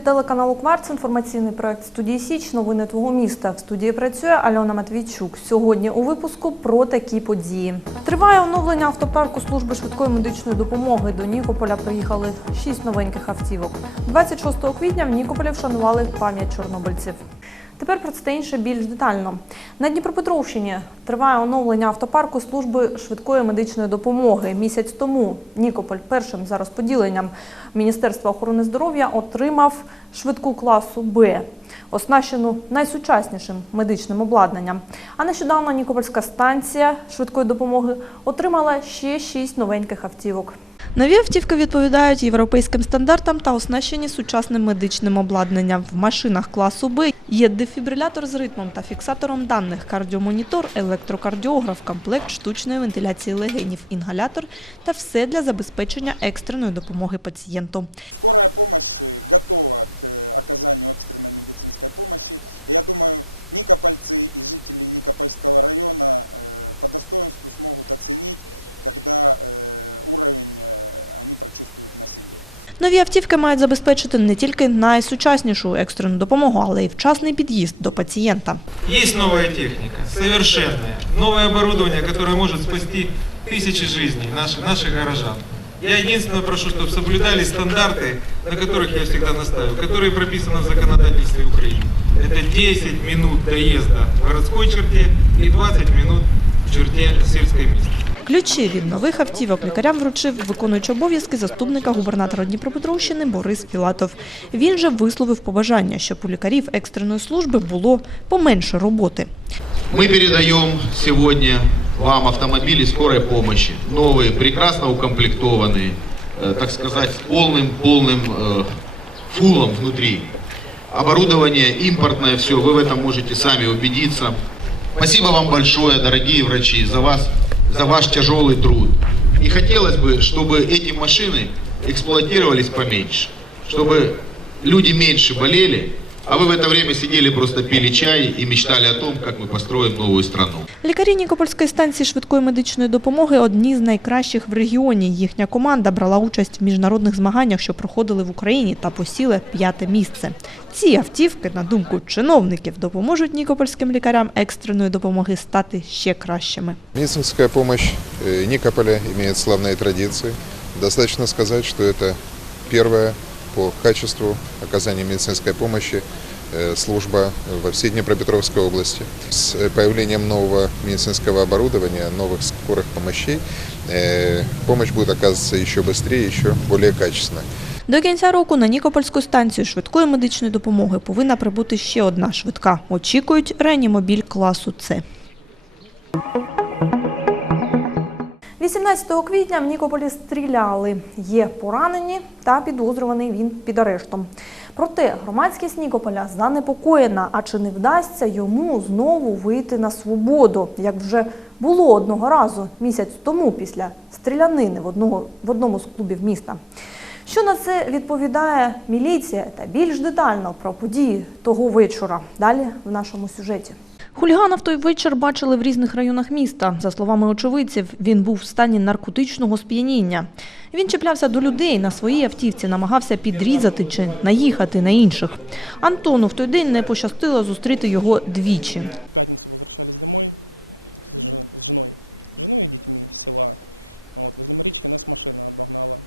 телеканалу Кварц. Інформаційний проект студії Січ. Новини твого міста. В студії працює Альона Матвійчук. Сьогодні у випуску про такі події. Триває оновлення автопарку служби швидкої медичної допомоги. До Нікополя приїхали шість новеньких автівок. 26 квітня в Нікополі вшанували пам'ять чорнобильців. Тепер про це інше більш детально. На Дніпропетровщині триває оновлення автопарку служби швидкої медичної допомоги. Місяць тому Нікополь першим за розподіленням Міністерства охорони здоров'я отримав швидку класу Б, оснащену найсучаснішим медичним обладнанням. А нещодавно Нікопольська станція швидкої допомоги отримала ще шість новеньких автівок. Нові автівки відповідають європейським стандартам та оснащені сучасним медичним обладнанням. В машинах класу Б є дефібрилятор з ритмом та фіксатором даних, кардіомонітор, електрокардіограф, комплект штучної вентиляції легенів, інгалятор та все для забезпечення екстреної допомоги пацієнту. Скорая помощь э, готова к э, оказанию экстренной медицинской помощи. И Я думаю, никопольцы и жители Никопольского района э, по достоинству смогут оценить, когда э, уровень э, они прочувствуют на себе. Нові автівки мають забезпечити не тільки найсучаснішу екстрену допомогу, але й вчасний під'їзд до пацієнта. Есть новая техника, совершенная, новое оборудование, которое может спасти тысячи жизней наших, наших горожан. Я единственное прошу, чтобы соблюдались стандарты, на которых я всегда настаиваю, которые прописаны в законодательстве Украины. Это 10 минут доезда в городской черте и 20 минут в черте сельской местности. Ключі від нових автівок лікарям вручив виконуючий обов'язки заступника губернатора Дніпропетровщини Борис Філатов. Він же висловив побажання, щоб у лікарів екстреної служби було поменше роботи. Мы передаем сегодня вам автомобили скорой помощи. Новые, прекрасно укомплектованные, э, так сказать, с полным, полным э, фулом внутри. Оборудование импортное все, вы в этом можете сами убедиться. Спасибо вам большое, дорогие врачи, за вас, За ваш тяжелый труд. И хотелось бы, чтобы эти машины эксплуатировались поменьше, чтобы люди меньше болели, а вы в это время сидели, просто пили чай и мечтали о том, как мы построим новую страну. Лікарі Нікопольської станції швидкої медичної допомоги одні з найкращих в регіоні. Їхня команда брала участь в міжнародних змаганнях, що проходили в Україні, та посіли п'яте місце. Ці автівки, на думку чиновників, допоможуть нікопольським лікарям екстреної допомоги стати ще кращими. Медицинская помощь э, Никополя имеет славные традиции. Достаточно сказать, что это первая по качеству оказания медицинской помощи э, служба во всей Днепропетровской области. С э, появлением нового медицинского оборудования, новых скорых помощей, э, помощь будет оказываться еще быстрее, еще более качественно. До кінця року на Нікопольську станцію швидкої медичної допомоги повинна прибути ще одна швидка. Очікують реанімобіль класу С. 18 квітня в Нікополі стріляли. Є поранені та підозрюваний він під арештом. Проте громадськість Нікополя занепокоєна, а чи не вдасться йому знову вийти на свободу, як вже було одного разу місяць тому після стрілянини в одного в одному з клубів міста. Що на це відповідає міліція та більш детально про події того вечора? Далі в нашому сюжеті. Хулігана в той вечір бачили в різних районах міста. За словами очевидців, він був в стані наркотичного сп'яніння. Він чіплявся до людей на своїй автівці, намагався підрізати чи наїхати на інших. Антону в той день не пощастило зустріти його двічі. В пятницу возвращались домой с, же- с женой. С женой и детьми с села. Вот, возле Марички нас машина обогнала.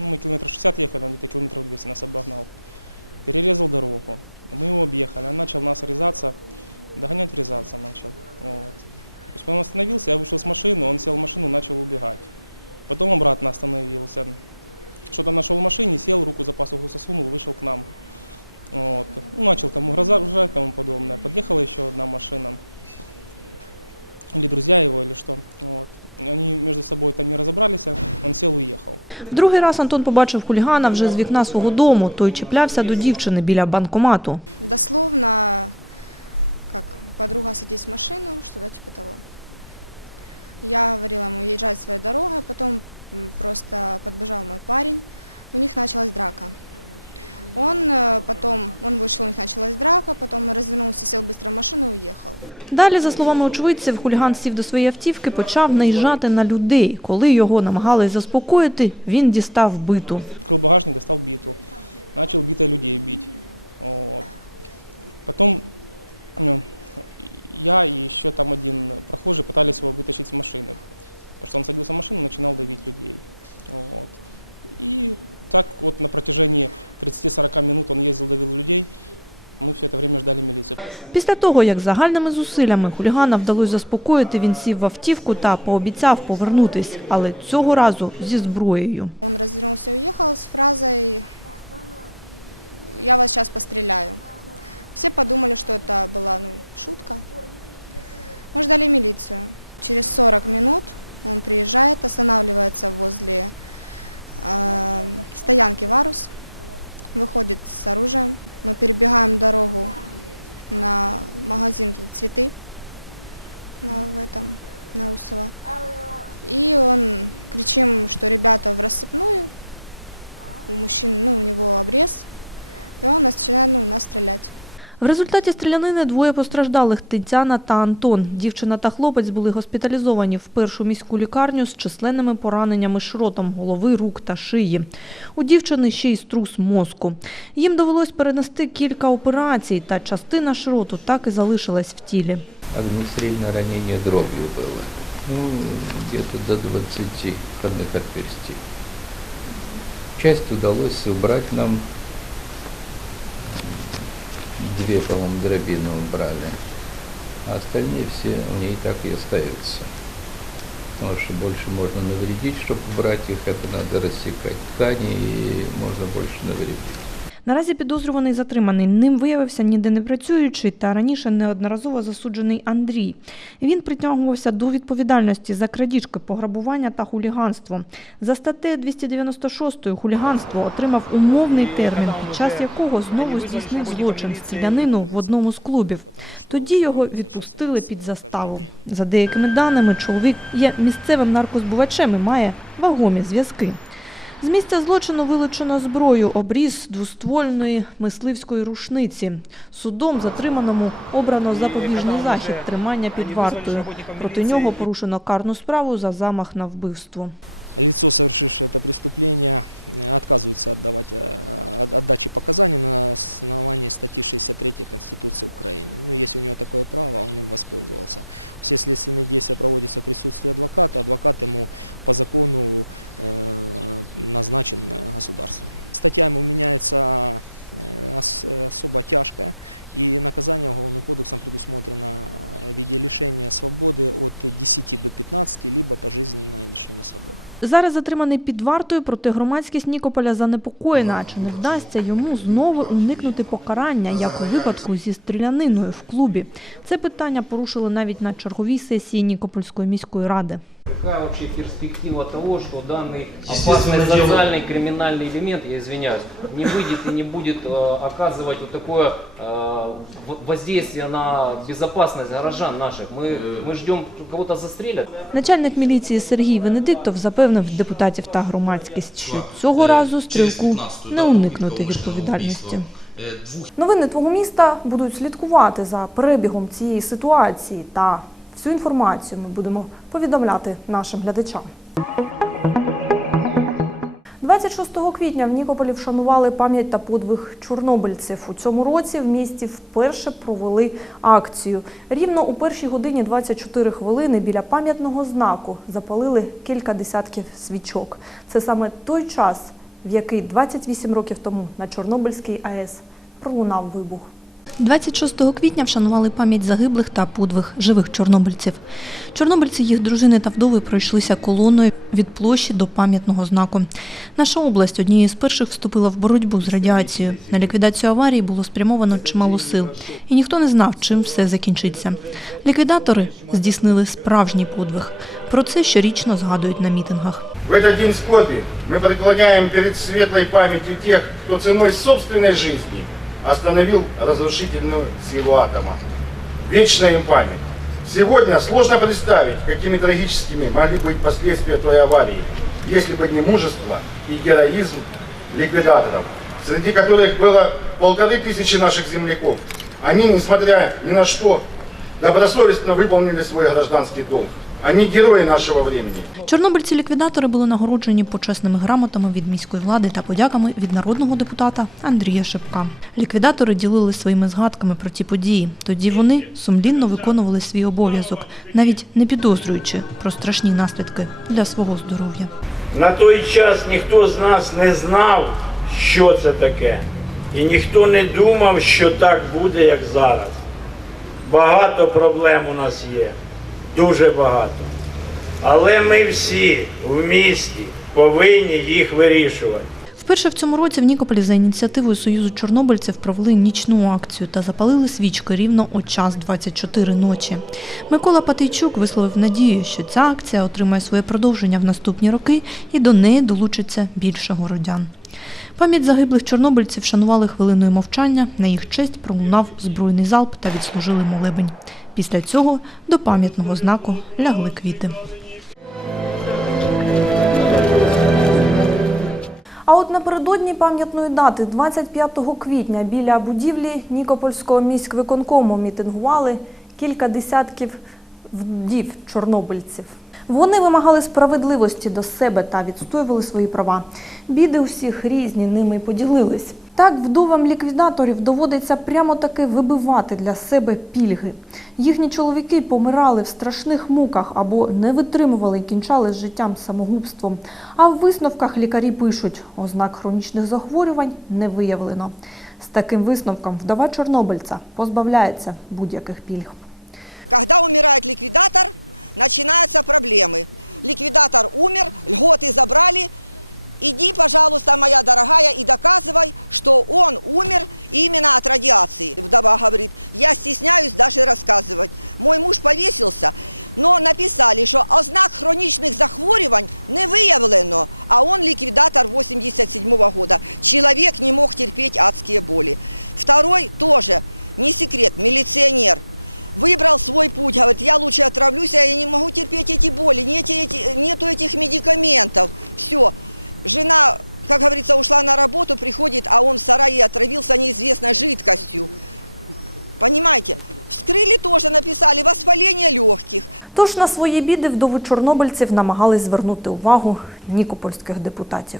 Ну, Мы километров 60 ехали, он где-то километров 200 нас обогнал. Перерезал дорогу. Мы его объехали. Он начал нас резаться, догонять, врезаться начал. Вот. То есть потом остановился, я вышел с машины, он сел в машину, начал убегать. Потом обратно остановился. Что-то нашел в машине, сел, руку за пасуху сосунул, вышел к нам. Вот. Ну, начал там угрожать и тому подобное. Подъехала еще одна машина. Или друзья его, или что. Вот. Они между собой там не разобрались, он сел, уехал. Другий раз Антон побачив хулігана вже з вікна свого дому. Той чіплявся до дівчини біля банкомату. Дословно, как подруга садись в машину, что-то типа того. Я говорила ему езжать своей дорогой, потом м, просто подбежал мой парень, у них началась драка. Он э, потом, он вышел, у них началась драка, потом развернулся, сел быстро в машину и уехал. Далі, за словами очевидців, хуліган сів до своєї автівки, почав наїжджати на людей. Коли його намагались заспокоїти, він дістав биту. Открыл багажник, достал биту. начал битой людей бить. Вот. Потом ну, я и еще там один прохожий пытались его вытащить с машины. Потому что он садился в машину и начинал давить людей. Вот. И так вот на протяжении 30-40 минут он ездил, давил людей. Мы все это время ждали милицию. Після того, як загальними зусиллями хулігана вдалося заспокоїти, він сів в автівку та пообіцяв повернутись, але цього разу зі зброєю. Он развернулся и уехал с фразой «Я вас сейчас постреляю». Все подумали, что это была ну, шутка. Мы ждали милицию. Через 40 минут он приезжает, останавливается возле э, стоянки «Варус», выходит с оружием. Мы перебегаем дорогу на магазин «Цветы» на, в этом, на Усово. И он кричим, что ребята в рассыпную. У мужчин, ну, у него обрез. И он начинает, ну, нас стрелять. В результаті стрілянини двоє постраждалих – Тетяна та Антон. Дівчина та хлопець були госпіталізовані в першу міську лікарню з численними пораненнями шротом голови, рук та шиї. У дівчини ще й струс мозку. Їм довелось перенести кілька операцій, та частина шроту так і залишилась в тілі. огнестрельное ранение дробью было. Ну, где-то до 20 входных отверстий. Часть удалось убрать нам. Две, по-моему, дробины убрали. А остальные все у ней так и остаются. Потому что больше можно навредить, чтобы убрать их, это надо рассекать ткани и можно больше навредить. Наразі підозрюваний затриманий. Ним виявився ніде не працюючий та раніше неодноразово засуджений Андрій. Він притягувався до відповідальності за крадіжки, пограбування та хуліганство. За статтею 296 хуліганство отримав умовний термін, під час якого знову здійснив злочин стрілянину в одному з клубів. Тоді його відпустили під заставу. За деякими даними, чоловік є місцевим наркозбувачем і має вагомі зв'язки. З місця злочину вилучено зброю, обріз двоствольної мисливської рушниці. Судом затриманому обрано запобіжний захід тримання під вартою. Проти нього порушено карну справу за замах на вбивство лицо, совершившее это преступление, э, отказывается отдавать э, от- отдачи показаний на основании статьи 63 Конституции Украины. Ну, если у него такое право, он им воспользовался. Все следственные действия проводятся в присутствии адвоката. Адвокат ему по закону э, назначен э, государством. Статья ему меняется э, ос- э, особо тяжкая, и наказание Уголовным кодексом предусмотрено э, в виде лишения свободы от 10 до 15, либо пожизненное лишение свободы. Зараз затриманий під вартою, проте громадськість Нікополя занепокоєна, чи не вдасться йому знову уникнути покарання, як у випадку зі стріляниною в клубі. Це питання порушили навіть на черговій сесії Нікопольської міської ради. Какая вообще перспектива того, что данный опасный социальный криминальный элемент, я извиняюсь, не выйдет и не будет э, оказывать вот такое э, в- воздействие на безопасность горожан наших? Мы, мы ждем, что кого-то застрелят? Начальник міліції Сергій Венедиктов запевнив депутатів та громадськість, що цього разу стрілку не уникнути відповідальності. Новини твого міста будуть слідкувати за перебігом цієї ситуації та всю інформацію ми будемо повідомляти нашим глядачам. 26 квітня в Нікополі вшанували пам'ять та подвиг чорнобильців. У цьому році в місті вперше провели акцію. Рівно у першій годині 24 хвилини біля пам'ятного знаку запалили кілька десятків свічок. Це саме той час, в який 28 років тому на Чорнобильській АЕС пролунав вибух. 26 квітня вшанували пам'ять загиблих та подвиг живих чорнобильців. Чорнобильці, їх дружини та вдови пройшлися колоною від площі до пам'ятного знаку. Наша область однією з перших вступила в боротьбу з радіацією. На ліквідацію аварії було спрямовано чимало сил, і ніхто не знав, чим все закінчиться. Ліквідатори здійснили справжній подвиг. Про це щорічно згадують на мітингах. В этот день скорби мы преклоняем перед светлой памятью тех, кто ценой собственной жизни остановил разрушительную силу атома. Вечная им память. Сегодня сложно представить, какими трагическими могли быть последствия той аварии, если бы не мужество и героизм ликвидаторов, среди которых было полторы тысячи наших земляков. Они, несмотря ни на что, добросовестно выполнили свой гражданский долг. Они герои нашего времени. Чорнобильці-ліквідатори були нагороджені почесними грамотами від міської влади та подяками від народного депутата Андрія Шипка. Ліквідатори ділили своїми згадками про ті події. Тоді вони сумлінно виконували свій обов'язок, навіть не підозрюючи про страшні наслідки для свого здоров'я. На той час ніхто з нас не знав, що це таке. І ніхто не думав, що так буде, як зараз. Багато проблем у нас є, дуже багато. Але ми всі в місті повинні їх вирішувати. Вперше в цьому році в Нікополі за ініціативою Союзу чорнобильців провели нічну акцію та запалили свічки рівно о час 24 ночі. Микола Патейчук висловив надію, що ця акція отримає своє продовження в наступні роки і до неї долучиться більше городян. Пам'ять загиблих чорнобильців шанували хвилиною мовчання. На їх честь пролунав збройний залп та відслужили молебень. Після цього до пам'ятного знаку лягли квіти. А от напередодні пам'ятної дати, 25 квітня, біля будівлі Нікопольського міськвиконкому мітингували кілька десятків вдів чорнобильців. Вони вимагали справедливості до себе та відстоювали свої права. Біди усіх різні ними поділились. Так вдовам ліквідаторів доводиться прямо таки вибивати для себе пільги. Їхні чоловіки помирали в страшних муках або не витримували і кінчали з життям самогубством. А в висновках лікарі пишуть, ознак хронічних захворювань не виявлено. З таким висновком вдова чорнобильця позбавляється будь-яких пільг. Когда умирает ликвидатор, начинаются проблемы. Ликвидатор умер, льготы забрали. Иди, пожалуйста, моя дорогая, и доказывай, что он умер именно от радиации. Вдова говорит, я стесняюсь даже рассказывать. Мой муж повесился, но написали, что ознак хроничных захворювань не выявлено, а он ликвидатор 87 года. Человек не мог терпеть адские боли. Второй тоже, не секрет, милиционер – выбрал свой путь, говорит, я лучше отравлюсь, а я не могу терпеть эти боли, нету этих медикаментов. Все, жена, как говорится, ушла на работу, приходит, а он в сарае отравился неизвестной жидкостью. Понимаете? Вскрили тоже, написали, воспаление легких. Тож на свої біди вдови чорнобильців намагались звернути увагу нікопольських депутатів.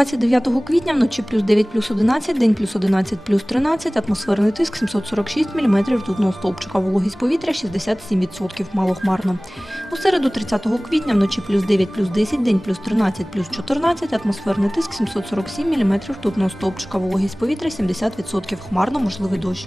29 квітня, вночі плюс 9 плюс 11, день плюс 11 плюс 13, атмосферний тиск 746 мм ртутного стовпчика, вологість повітря 67%, малохмарно. У середу, 30 квітня, вночі плюс 9 плюс 10, день плюс 13 плюс 14, атмосферний тиск 747 мм ртутного стовпчика, вологість повітря 70%, хмарно, можливий дощ.